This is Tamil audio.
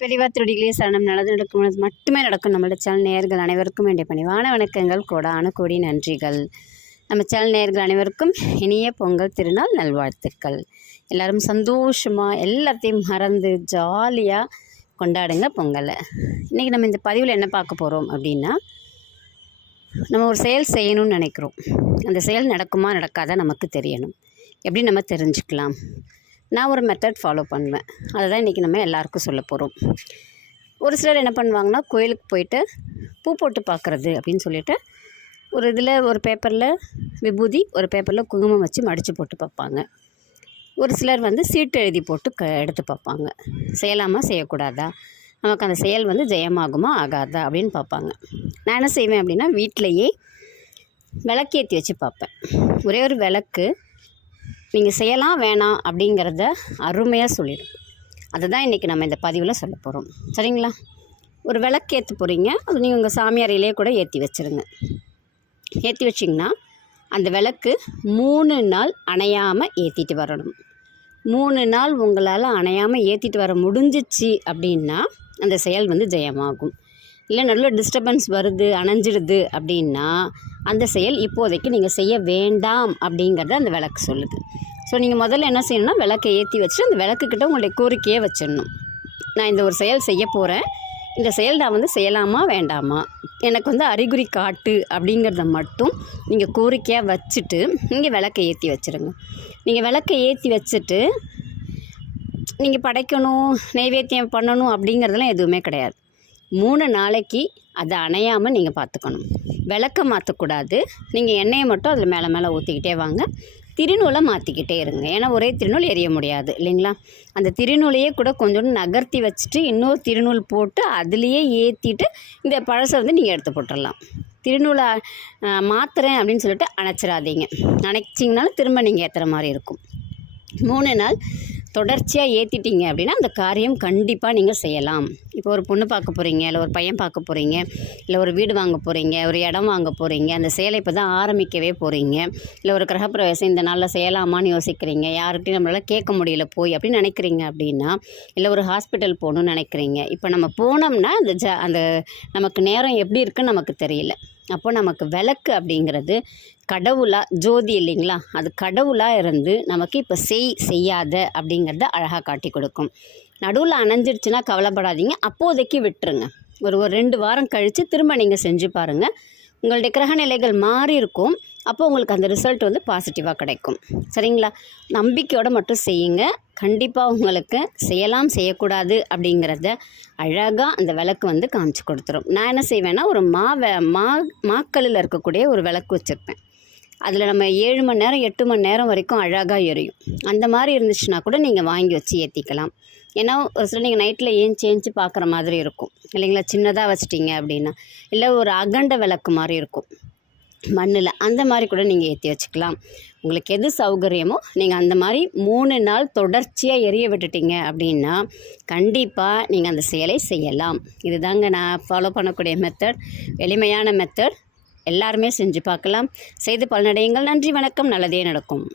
பெரியவா திருடிகளே சரணம். நல்லது நடக்கும் நல்லது மட்டுமே நடக்கும் நம்மளோட சேனல் நேர்கள் அனைவருக்கும் வேண்டிய பணிவான வணக்கங்கள். கோடான கோடி நன்றிகள். நம்ம சேனல் நேர்கள் அனைவருக்கும் இனிய பொங்கல் திருநாள் நல்வாழ்த்துக்கள். எல்லாரும் சந்தோஷமாக எல்லாத்தையும் மறந்து ஜாலியாக கொண்டாடுங்க பொங்கலை. இன்றைக்கி நம்ம இந்த பதிவில் என்ன பார்க்க போகிறோம் அப்படின்னா நம்ம ஒரு செயல் செய்யணும்னு நினைக்கிறோம். அந்த செயல் நடக்குமா நடக்காதா நமக்கு தெரியணும். எப்படி நம்ம தெரிஞ்சுக்கலாம்? நான் ஒரு மெத்தட் ஃபாலோ பண்ணுவேன். அதை தான் இன்றைக்கி நம்ம எல்லாருக்கும் சொல்ல போகிறோம் ஒரு சிலர் என்ன பண்ணுவாங்கன்னா கோயிலுக்கு போயிட்டு பூ போட்டு பார்க்குறது அப்படின்னு சொல்லிட்டு ஒரு இதில் ஒரு பேப்பரில் விபூதி ஒரு பேப்பரில் குங்குமம் வச்சு மடித்து போட்டு பார்ப்பாங்க. ஒரு சிலர் வந்து சீட்டு எழுதி போட்டு க எடுத்து பார்ப்பாங்க. செய்யலாமா செய்யக்கூடாதா? நமக்கு அந்த செயல் வந்து ஜெயமாகுமா ஆகாதா அப்படின்னு பார்ப்பாங்க. நான் என்ன செய்வேன் அப்படின்னா வீட்டிலையே விளக்கேற்றி வச்சு பார்ப்பேன். ஒரே ஒரு விளக்கு நீங்கள் செய்யலாம் வேணாம் அப்படிங்கிறத அருமையாக சொல்லிடும் அதை தான் இன்றைக்கி நம்ம இந்த பதிவில் சொல்ல போகிறோம் சரிங்களா? ஒரு விளக்கு ஏற்ற போகிறீங்க அது நீங்கள் உங்கள் சாமியாரையிலே கூட ஏற்றி வச்சுருங்க. ஏற்றி வச்சிங்கன்னா அந்த விளக்கு மூணு நாள் அணையாமல் ஏற்றிட்டு வரணும். மூணு நாள் உங்களால் அணையாமல் ஏற்றிட்டு வர முடிஞ்சிச்சு அப்படின்னா அந்த செயல் வந்து ஜெயமாகும். இல்லை நடுவில் டிஸ்டர்பன்ஸ் வருது அணைஞ்சிடுது அப்படின்னா அந்த செயல் இப்போதைக்கு நீங்கள் செய்ய வேண்டாம் அப்படிங்கிறத அந்த விளக்கு சொல்லுது. ஸோ நீங்கள் முதல்ல என்ன செய்யணும்னா விளக்கை ஏற்றி வச்சுட்டு அந்த விளக்குக்கிட்ட உங்களுடைய கோரிக்கையை வச்சிடணும். நான் இந்த ஒரு செயல் செய்ய போகிறேன் இந்த செயல் நான் வந்து செய்யலாமா வேண்டாமா? எனக்கு வந்து அறிகுறி காட்டு அப்படிங்கிறத மட்டும் நீங்கள் கோரிக்கையாக வச்சுட்டு நீங்கள் விளக்கை ஏற்றி வச்சுருங்க. நீங்கள் விளக்கை ஏற்றி வச்சுட்டு நீங்கள் படைக்கணும் நைவேத்தியம் பண்ணணும் அப்படிங்கிறதெல்லாம் எதுவுமே கிடையாது. மூணு நாளைக்கு அதை அணையாமல் நீங்கள் பார்த்துக்கணும். விளக்க மாற்றக்கூடாது நீங்கள் எண்ணெயை மட்டும் அதில் மேலே மேலே ஊற்றிக்கிட்டே வாங்க. திருநூலை மாற்றிக்கிட்டே இருங்க. ஏன்னா ஒரே திருநூல் எரிய முடியாது இல்லைங்களா? அந்த திருநூலையே கூட கொஞ்சோண்டு நகர்த்தி வச்சுட்டு இன்னொரு திருநூல் போட்டு அதுலேயே ஏற்றிட்டு இந்த பழசை வந்து நீங்கள் எடுத்து போட்டுடலாம். திருநூலை மாற்றுறேன் அப்படின்னு சொல்லிட்டு அணைச்சிடாதீங்க. அணைச்சிங்கனாலும் திரும்ப நீங்கள் ஏற்றுற மாதிரி இருக்கும். மூணு நாள் தொடர்ச்சியாக ஏற்றிட்டீங்க அப்படின்னா அந்த காரியம் கண்டிப்பாக நீங்கள் செய்யலாம். இப்போ ஒரு பொண்ணு பார்க்க போகிறீங்க இல்லை ஒரு பையன் பார்க்க போகிறீங்க இல்லை ஒரு வீடு வாங்க போகிறீங்க ஒரு இடம் வாங்க போகிறீங்க அந்த சேலை இப்போ தான் ஆரம்பிக்கவே போகிறீங்க இல்லை ஒரு கிரகப்பிரவேசம் இந்த நாளில் செய்யலாமான்னு யோசிக்கிறீங்க. யார்கிட்டையும் நம்மளால் கேட்க முடியல போய் அப்படின்னு நினைக்கிறீங்க அப்படின்னா இல்லை ஒரு ஹாஸ்பிட்டல் போகணுன்னு நினைக்கிறீங்க. இப்போ நம்ம போனோம்னா அந்த ஜ அந்த நமக்கு நேரம் எப்படி இருக்குன்னு நமக்கு தெரியல. அப்போ நமக்கு விளக்கு அப்படிங்கிறது கடவுளாக ஜோதி இல்லைங்களா? அது கடவுளாக இருந்து நமக்கு இப்போ செய் செய்யாத அப்படிங்கிறத அழகாக காட்டி கொடுக்கும். நடுவில் அணைஞ்சிடுச்சுன்னா கவலைப்படாதீங்க. அப்போதைக்கு விட்டுருங்க. ஒரு ஒரு ரெண்டு வாரம் கழித்து திரும்ப நீங்கள் செஞ்சு பாருங்கள் உங்களுடைய கிரக நிலைகள் மாறி இருக்கும். அப்போ உங்களுக்கு அந்த ரிசல்ட் வந்து பாசிட்டிவாக கிடைக்கும். சரிங்களா? நம்பிக்கையோடு மட்டும் செய்யுங்க. கண்டிப்பாக உங்களுக்கு செய்யலாம் செய்யக்கூடாது அப்படிங்கிறத அழகாக அந்த விளக்கு வந்து காமிச்சு கொடுத்துரும். நான் என்ன செய்வேன்னா ஒரு மா மா மாக்கல்லில் இருக்கக்கூடிய ஒரு விளக்கு வச்சுருப்பேன். அதில் நம்ம ஏழு மணி நேரம் எட்டு மணி நேரம் வரைக்கும் அழகாக எரியும். அந்த மாதிரி இருந்துச்சுன்னா கூட நீங்கள் வாங்கி வச்சு ஏற்றிக்கலாம் ஏன்னா ஒரு சில நீங்கள் நைட்டில் ஏஞ்சி ஏஞ்சி பார்க்குற மாதிரி இருக்கும். இல்லைங்களா? சின்னதாக வச்சிட்டிங்க அப்படின்னா. இல்லை ஒரு அகண்ட விளக்கு மாதிரி இருக்கும். மண்ணில் அந்த மாதிரி கூட நீங்கள் ஏற்றி வச்சுக்கலாம். உங்களுக்கு எது சௌகரியமோ நீங்கள் அந்த மாதிரி மூணு நாள் தொடர்ச்சியாக எரிய விட்டுட்டீங்க அப்படின்னா கண்டிப்பாக நீங்கள் அந்த செயலை செய்யலாம். இதுதாங்க நான் ஃபாலோ பண்ணக்கூடிய மெத்தட் எளிமையான மெத்தட் எல்லாருமே செஞ்சு பார்க்கலாம். செய்து பலனடையுங்கள். நன்றி வணக்கம். நல்லதே நடக்கும்.